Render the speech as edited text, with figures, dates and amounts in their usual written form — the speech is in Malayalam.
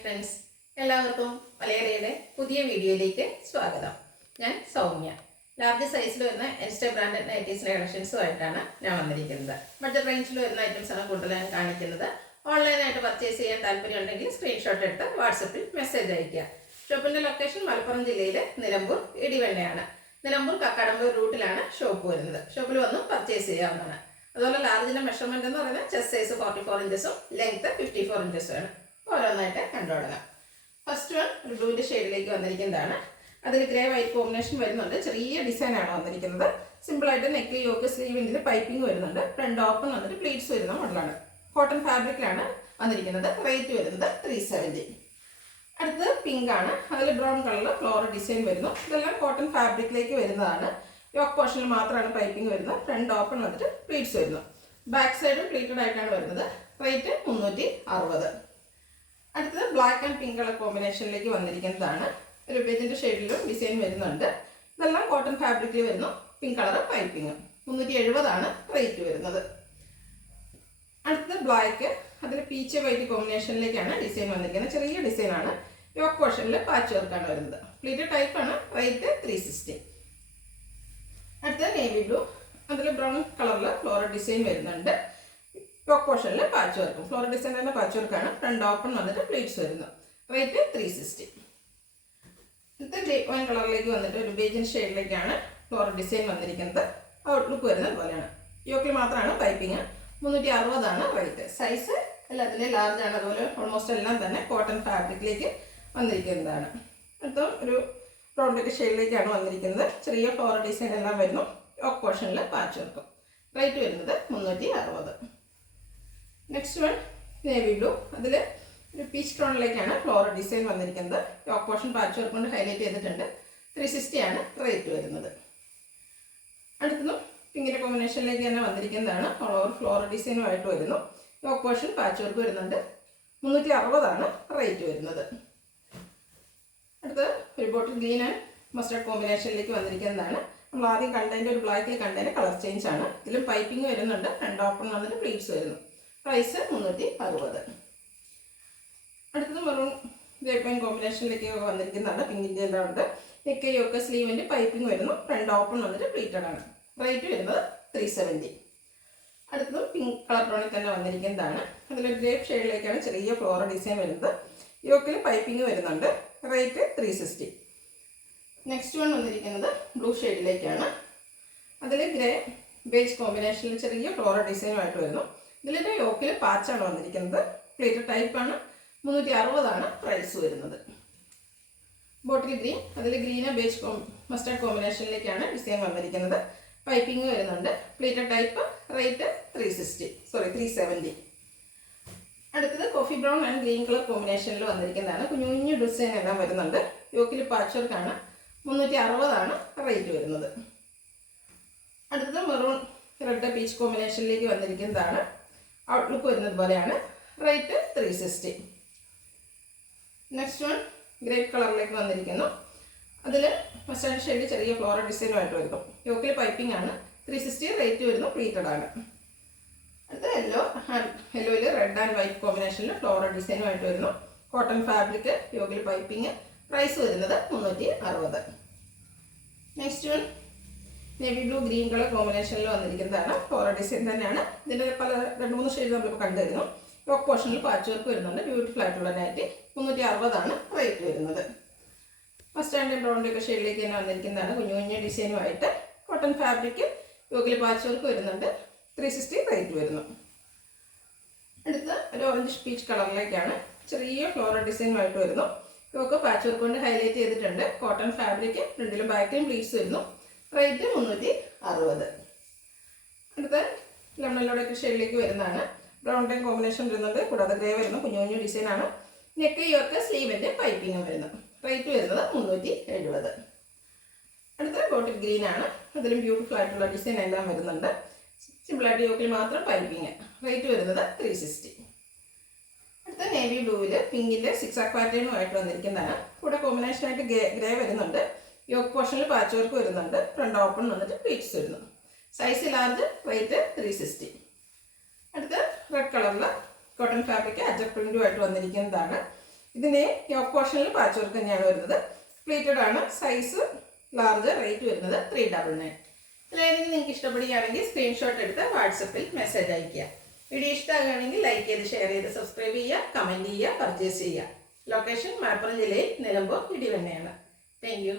ഫ്രണ്ട്സ്, എല്ലാവർക്കും മലയാളിയുടെ പുതിയ വീഡിയോയിലേക്ക് സ്വാഗതം. ഞാൻ സൗമ്യ. ലാർജ് സൈസിൽ വരുന്ന എൻസ്റ്റ ബ്രാൻഡഡ് നൈറ്റീസിൻ്റെ കളക്ഷൻസുമായിട്ടാണ് ഞാൻ വന്നിരിക്കുന്നത്. ബഡ്ജറ്റ് റേഞ്ചിൽ വരുന്ന ഐറ്റംസാണ് കൂടുതൽ ഞാൻ കാണിക്കുന്നത്. ഓൺലൈനായിട്ട് പർച്ചേസ് ചെയ്യാൻ താല്പര്യമുണ്ടെങ്കിൽ സ്ക്രീൻഷോട്ട് എടുത്ത് വാട്സപ്പിൽ മെസ്സേജ് അയയ്ക്കുക. ഷോപ്പിൻ്റെ ലൊക്കേഷൻ മലപ്പുറം ജില്ലയിലെ നിലമ്പൂർ ഇടിവണ്ണയാണ്. നിലമ്പൂർ കക്കാടമ്പൂർ റൂട്ടിലാണ് ഷോപ്പ് വരുന്നത്. ഷോപ്പിൽ വന്ന് പർച്ചേസ് ചെയ്യാവുന്നതാണ്. അതുപോലെ ലാർജിൻ്റെ മെഷർമെൻറ്റ് എന്ന് പറയുന്നത് ചെസ്റ്റ് സൈസ് 44 ഇഞ്ചസും ലെങ്ത്ത് 54 ഇഞ്ചസും ആണ്. ഓരോന്നായിട്ട് കണ്ടുകൊടുക്കാം. ഫസ്റ്റ് വൺ ഒരു ബ്ലൂവിൻ്റെ ഷെയ്ഡിലേക്ക് വന്നിരിക്കുന്നതാണ്. അതിൽ ഗ്രേ വൈറ്റ് കോമ്പിനേഷൻ വരുന്നുണ്ട്. ചെറിയ ഡിസൈനാണ് വന്നിരിക്കുന്നത്. സിമ്പിളായിട്ട് നെക്ക് യോക്ക് സ്ലീവിൻ്റെ പൈപ്പിംഗ് വരുന്നുണ്ട്. ഫ്രണ്ട് ഓപ്പൺ വന്നിട്ട് പ്ലീറ്റ്സ് വരുന്ന മോഡലാണ്. കോട്ടൺ ഫാബ്രിക്കിലാണ് വന്നിരിക്കുന്നത്. റേറ്റ് വരുന്നത് 370. അടുത്തത് പിങ്ക് ആണ്. അതിൽ ബ്രൗൺ കളറിൽ ഫ്ലോറൽ ഡിസൈൻ വരുന്നു. ഇതെല്ലാം കോട്ടൺ ഫാബ്രിക്കിലേക്ക് വരുന്നതാണ്. യോക്ക് പോർഷനിൽ മാത്രമാണ് പൈപ്പിംഗ് വരുന്നത്. ഫ്രണ്ട് ഓപ്പൺ വന്നിട്ട് പ്ലീറ്റ്സ് വരുന്നു. ബാക്ക് സൈഡും പ്ലീറ്റഡ് ആയിട്ടാണ് വരുന്നത്. റേറ്റ് 360. അടുത്തത് ബ്ലാക്ക് ആൻഡ് പിങ്ക് കളർ കോമ്പിനേഷനിലേക്ക് വന്നിരിക്കുന്നതാണ്. ഒരു ബെജിൻ്റെ ഷെയ്ഡിലും ഡിസൈൻ വരുന്നുണ്ട്. ഇതെല്ലാം കോട്ടൺ ഫാബ്രിക്കിൽ വരുന്നു. പിങ്ക് കളർ പൈപ്പിംഗ് 370 റേറ്റ് വരുന്നത്. അടുത്തത് ബ്ലാക്ക്, അതിൽ പീച്ച് വൈറ്റ് കോമ്പിനേഷനിലേക്കാണ് ഡിസൈൻ വന്നിരിക്കുന്നത്. ചെറിയ ഡിസൈനാണ്. യോക്ക് പോർഷനിൽ പാച്ച് വർക്കാണ് വരുന്നത്. പ്ലീറ്റഡ് ടൈപ്പാണ്. റേറ്റ് 360. അടുത്തത് നേവി ബ്ലൂ, അതിൽ ബ്രൗൺ കളറിൽ ഫ്ലോറൽ ഡിസൈൻ വരുന്നുണ്ട്. യോക്ക് പോർഷനിൽ പാച്ച് വർക്കും ഫ്ലോറൽ ഡിസൈൻ തന്നെ പാച്ച് വർക്കാണ്. ഫ്രണ്ട് ഓപ്പൺ വന്നിട്ട് പ്ലീറ്റ്സ് വരുന്നു. റേറ്റ് 360. അടുത്ത ഗ്രേപ്പ് വൈൻ കളറിലേക്ക് വന്നിട്ട് ഒരു ബേജൻ ഷെയ്ഡിലേക്കാണ് ഫ്ലോറൽ ഡിസൈൻ വന്നിരിക്കുന്നത്. ഔട്ട്ലുക്ക് വരുന്നത് പോലെയാണ്. യോക്കിൽ മാത്രമാണ് പൈപ്പിംഗ്. 360 റേറ്റ്. സൈസ് എല്ലാത്തിൻ്റെ ലാർജ് ആണ്. അതുപോലെ ഓൾമോസ്റ്റ് എല്ലാം തന്നെ കോട്ടൺ ഫാബ്രിക്കിലേക്ക് വന്നിരിക്കുന്നതാണ്. അടുത്ത ഒരു ബ്രൗൺ ഷെയ്ഡിലേക്കാണ് വന്നിരിക്കുന്നത്. ചെറിയ ഫ്ലോറൽ ഡിസൈൻ എല്ലാം വരുന്നു. യോക്ക് പോർഷനിൽ പാച്ച് വർക്കും. റേറ്റ് വരുന്നത് 360. നെക്സ്റ്റ് വൺ നേവി ബ്ലൂ, അതിൽ ഒരു പീച്ച് ടോണിലേക്കാണ് ഫ്ലോറൽ ഡിസൈൻ വന്നിരിക്കുന്നത്. യോക്ക് പോർഷൻ പാച്ച് വർക്ക് കൊണ്ട് ഹൈലൈറ്റ് ചെയ്തിട്ടുണ്ട്. 360 റേറ്റ് വരുന്നത്. അടുത്തതും പിങ്കിൻ്റെ കോമ്പിനേഷനിലേക്ക് തന്നെ വന്നിരിക്കുന്നതാണ്. ഓൾ ഓവർ ഫ്ലോറൽ ഡിസൈനുമായിട്ട് വരുന്നു. യോക്ക് പോർഷൻ പാച്ച് വർക്ക് വരുന്നുണ്ട്. 360 റേറ്റ് വരുന്നത്. അടുത്തത് ഒരു ബോട്ടിൽ ഗ്രീൻ ആൻഡ് മസ്റ്റർഡ് കോമ്പിനേഷനിലേക്ക് വന്നിരിക്കുന്നതാണ്. നമ്മൾ ആദ്യം കണ്ടതിൻ്റെ ഒരു ബ്ലാക്കിൽ കണ്ടതിൻ്റെ കളർ ചേഞ്ച് ആണ്. ഇതിലും പൈപ്പിംഗ് വരുന്നുണ്ട്. ഫ്രണ്ട് ഓപ്പൺ വന്നിട്ട് പ്ലീറ്റ്സ് വരുന്നു. പ്രൈസ് 360. അടുത്തത് മെറൂൺ ഗ്രേപ്പ് വൈൻ കോമ്പിനേഷനിലേക്ക് വന്നിരിക്കുന്നതാണ്. പിങ്കിൻ്റെ എല്ലാം ഉണ്ട്. നെക്ക് യോക്ക് സ്ലീവിൻ്റെ പൈപ്പിംഗ് വരുന്നു. ഫ്രണ്ട് ഓപ്പൺ വന്നിട്ട് പ്ലീറ്റഡ് ആണ്. റേറ്റ് വരുന്നത് 370. അടുത്തതും പിങ്ക് കളർ ടോണിൽ തന്നെ വന്നിരിക്കുന്നതാണ്. അതിലൊരു ഗ്രേപ്പ് ഷെയ്ഡിലേക്കാണ് ചെറിയ ഫ്ലോറൽ ഡിസൈൻ വരുന്നത്. യോക്കിൽ പൈപ്പിംഗ് വരുന്നുണ്ട്. റേറ്റ് 360. നെക്സ്റ്റ് വൺ വന്നിരിക്കുന്നത് ബ്ലൂ ഷെയ്ഡിലേക്കാണ്. അതിൽ ഗ്രേ ബേജ് കോമ്പിനേഷനിൽ ചെറിയ ഫ്ലോറൽ ഡിസൈനുമായിട്ട് വരുന്നു. ഇതിലിൻ്റെ യോക്കിൽ പാച്ചാണ് വന്നിരിക്കുന്നത്. പ്ലേറ്റഡ് ടൈപ്പാണ്. 360 പ്രൈസ് വരുന്നത്. ബോട്ടിൽ ഗ്രീൻ, അതിൽ ഗ്രീന് ബേജ് മസ്റ്റർഡ് കോമ്പിനേഷനിലേക്കാണ് ഡിസൈൻ വന്നിരിക്കുന്നത്. പൈപ്പിംഗ് വരുന്നുണ്ട്. Pleated type. റേറ്റ് 370. അടുത്തത് coffee brown and green colour കോമ്പിനേഷനിൽ വന്നിരിക്കുന്നതാണ്. കുഞ്ഞു കുഞ്ഞു ഡിസൈൻ എല്ലാം വരുന്നുണ്ട്. യോക്കിൽ പാച്ച് വർക്കാണ്. 360 റേറ്റ് വരുന്നത്. അടുത്തത് മെറൂൺ റെഡ് പീച്ച് കോമ്പിനേഷനിലേക്ക് വന്നിരിക്കുന്നതാണ്. ഔട്ട്ലുക്ക് വരുന്നത് പോലെയാണ്. റേറ്റ് 360. നെക്സ്റ്റ് വൺ ഗ്രേപ്പ് കളറിലേക്ക് വന്നിരിക്കുന്നു. അതിൽ മസ്റ്റാർഡ് ഷെയ്ഡ് ചെറിയ ഫ്ലോറൽ ഡിസൈനുമായിട്ട് വരുന്നു. യോക്കിൽ പൈപ്പിംഗ് ആണ്. 360 റേറ്റ് വരുന്നു. പ്ലീറ്റഡ് ആണ്. അടുത്ത യെല്ലോയിൽ റെഡ് ആൻഡ് വൈറ്റ് കോമ്പിനേഷനിൽ ഫ്ലോറൽ ഡിസൈനുമായിട്ട് വരുന്നു. Cotton fabric. യോക്കിൽ പൈപ്പിംഗ്. പ്രൈസ് വരുന്നത് 360. Next one navy blue green colour കോമ്പിനേഷനിൽ വന്നിരിക്കുന്നതാണ്. ഫ്ലോറൽ ഡിസൈൻ തന്നെയാണ്. ഇതിൻ്റെ പല 2-3 ഷെയ്ഡ് നമ്മളിപ്പോൾ കണ്ടുവരുന്നു. യോക്ക് പോർഷനിൽ പാച്ച് വർക്ക് വരുന്നുണ്ട്. ബ്യൂട്ടിഫുൾ ആയിട്ടുള്ള നൈറ്റി. 360 റേറ്റ് വരുന്നത്. ഫസ്റ്റ് ആൻഡ് ബ്രൗണിൻ്റെ ഒക്കെ ഷെയ്ഡിലേക്ക് തന്നെ വന്നിരിക്കുന്നതാണ്. കുഞ്ഞു കുഞ്ഞു ഡിസൈനുമായിട്ട് കോട്ടൺ ഫാബ്രിക്. യോക്കിൽ പാച്ച് വർക്ക് വരുന്നുണ്ട്. 360 റേറ്റ് വരുന്നു. അടുത്ത ഒരു ഓറഞ്ച് പീച്ച് കളറിലേക്കാണ്. ചെറിയ ഫ്ലോറൽ ഡിസൈനുമായിട്ട് വരുന്നു. യോക്ക് പാച്ച് വർക്ക് കൊണ്ട് ഹൈലൈറ്റ് ചെയ്തിട്ടുണ്ട്. Cotton fabric. ഫ്രണ്ടിലും ബാക്കിലും പ്ലീറ്റ്സ് വരുന്നു. റേറ്റ് 360. അടുത്ത ലെമണിലൂടെയൊക്കെ ഷെയ്ഡിലേക്ക് വരുന്നതാണ്. ബ്രൗൺ ടൈം കോമ്പിനേഷൻ വരുന്നുണ്ട്. കൂടാതെ ഗ്രേ വരുന്നു. കുഞ്ഞു കുഞ്ഞു ഡിസൈനാണ്. നെക്ക് യോക്ക് സ്ലീവിൻ്റെ പൈപ്പിംഗ് വരുന്നു. റേറ്റ് വരുന്നത് 370. അടുത്ത ബോട്ടിൽ ഗ്രീൻ ആണ്. അതിലും ബ്യൂട്ടിഫുൾ ആയിട്ടുള്ള ഡിസൈൻ എല്ലാം വരുന്നുണ്ട്. സിമ്പിളായിട്ട് യോക്കിൽ മാത്രം പൈപ്പിംഗ്. റേറ്റ് വരുന്നത് 360. അടുത്ത നേവി ബ്ലൂവിൽ പിങ്കിൻ്റെ സിക്സാക് പാറ്റേണുമായിട്ട് വന്നിരിക്കുന്നതാണ്. കൂടെ കോമ്പിനേഷനായിട്ട് ഗ്രേ വരുന്നുണ്ട്. യോക്ക് പോർഷനിൽ പാച്ച് വർക്ക് വരുന്നുണ്ട്. ഫ്രണ്ട് ഓപ്പൺ വന്നിട്ട് പ്ലീറ്റ്സ് വരുന്നു. Size large. റേറ്റ് 360. അടുത്ത റെഡ് കളറിൽ കോട്ടൺ ഫാബ്രിക് അജക് പ്രിന്റുമായിട്ട് വന്നിരിക്കുന്നതാണ്. ഇതിൻ്റെ യോക്ക് പോർഷനിൽ പാച്ച് വർക്ക് തന്നെയാണ് വരുന്നത്. പ്ലീറ്റഡ് ആണ്. Size large. റേറ്റ് വരുന്നത് 399. ഇതിലേതെങ്കിലും നിങ്ങൾക്ക് ഇഷ്ടപ്പെടുകയാണെങ്കിൽ സ്ക്രീൻഷോട്ട് എടുത്ത് വാട്സപ്പിൽ മെസ്സേജ് അയയ്ക്കുക. വീഡിയോ ഇഷ്ടമാകുകയാണെങ്കിൽ ലൈക്ക് ചെയ്ത് ഷെയർ ചെയ്ത് സബ്സ്ക്രൈബ് ചെയ്യുക, കമൻറ്റ് ചെയ്യുക, പർച്ചേസ് ചെയ്യുക. ലൊക്കേഷൻ മലപ്പുറം ജില്ലയിൽ നിലമ്പൂർ ഇടിവണ്ണയാണ്. Thank you.